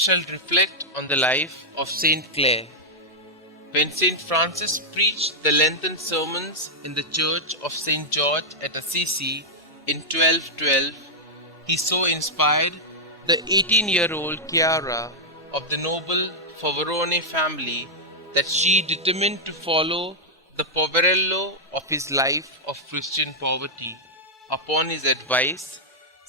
shall reflect on the life of St Clare. When St Francis preached the Lenten sermons in the church of St George at Assisi in 1212, he so inspired the 18-year-old Chiara of the noble Favarone family that she determined to follow the poverello of his life of Christian poverty. Upon his advice,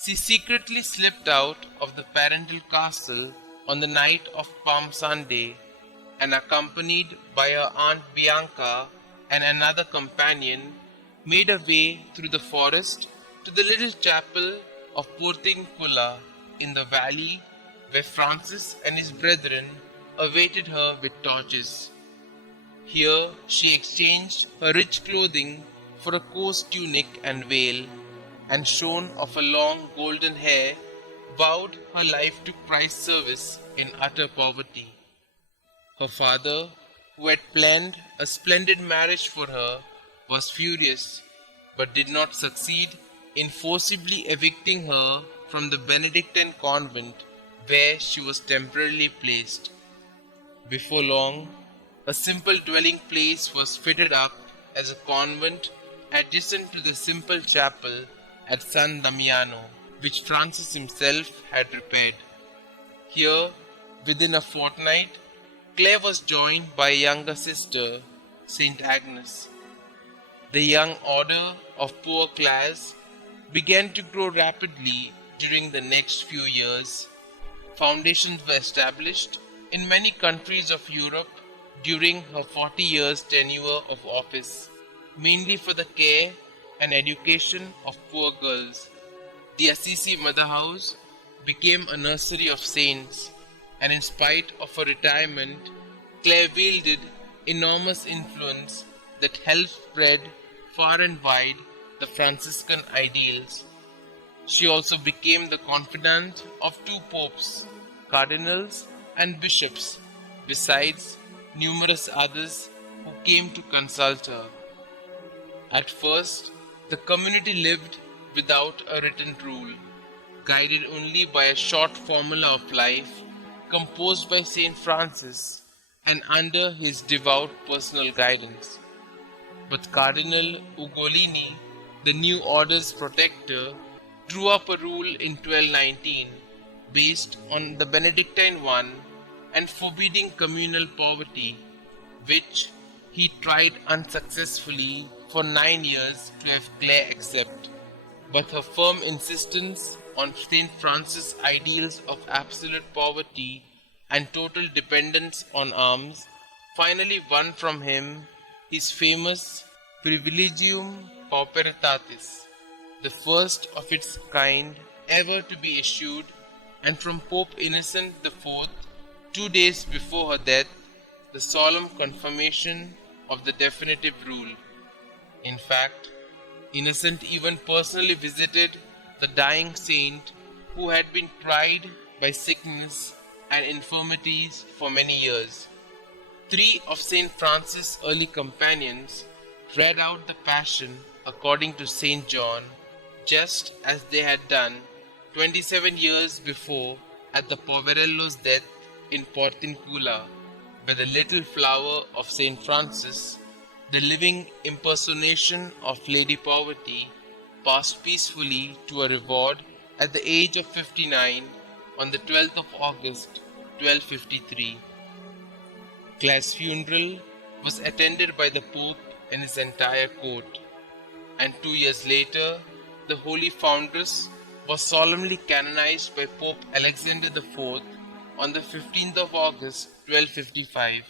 she secretly slipped out of the parental castle on the night of Palm Sunday and, accompanied by her aunt Bianca and another companion, made her way through the forest to the little chapel of Portincula in the valley, where Francis and his brethren awaited her with torches. Here she exchanged her rich clothing for a coarse tunic and veil, and shorn of her long golden hair, vowed her life to Christ's service in utter poverty. Her father, who had planned a splendid marriage for her, was furious, but did not succeed in forcibly evicting her from the Benedictine convent where she was temporarily placed. Before long, a simple dwelling place was fitted up as a convent adjacent to the simple chapel at San Damiano, which Francis himself had repaired. Here, within a fortnight, Clare was joined by a younger sister, Saint Agnes. The young order of poor Clares began to grow rapidly during the next few years. Foundations were established in many countries of Europe during her 40 years tenure of office, mainly for the care and education of poor girls. The Assisi Mother House became a nursery of saints, and in spite of her retirement, Clare wielded enormous influence that helped spread far and wide the Franciscan ideals. She also became the confidant of two popes, cardinals and bishops, besides numerous others who came to consult her. At first, the community lived without a written rule, guided only by a short formula of life composed by St. Francis and under his devout personal guidance. But Cardinal Ugolini, the new order's protector, drew up a rule in 1219 based on the Benedictine one and forbidding communal poverty, which he tried unsuccessfully for 9 years to have Clare accept. But her firm insistence on St. Francis' ideals of absolute poverty and total dependence on alms finally won from him his famous Privilegium Pauperitatis, the first of its kind ever to be issued, and from Pope Innocent IV, 2 days before her death, the solemn confirmation of the definitive rule. In fact, Innocent even personally visited the dying saint who had been tried by sickness and infirmities for many years. 3 of St. Francis' early companions read out the Passion according to St. John, just as they had done 27 years before at the Poverello's death in Portincula, where the little flower of St. Francis, the living impersonation of Lady Poverty, passed peacefully to a reward at the age of 59 on the 12th of August 1253. Clare's funeral was attended by the Pope and his entire court, and 2 years later, the Holy Foundress was solemnly canonized by Pope Alexander IV on the 15th of August 1255.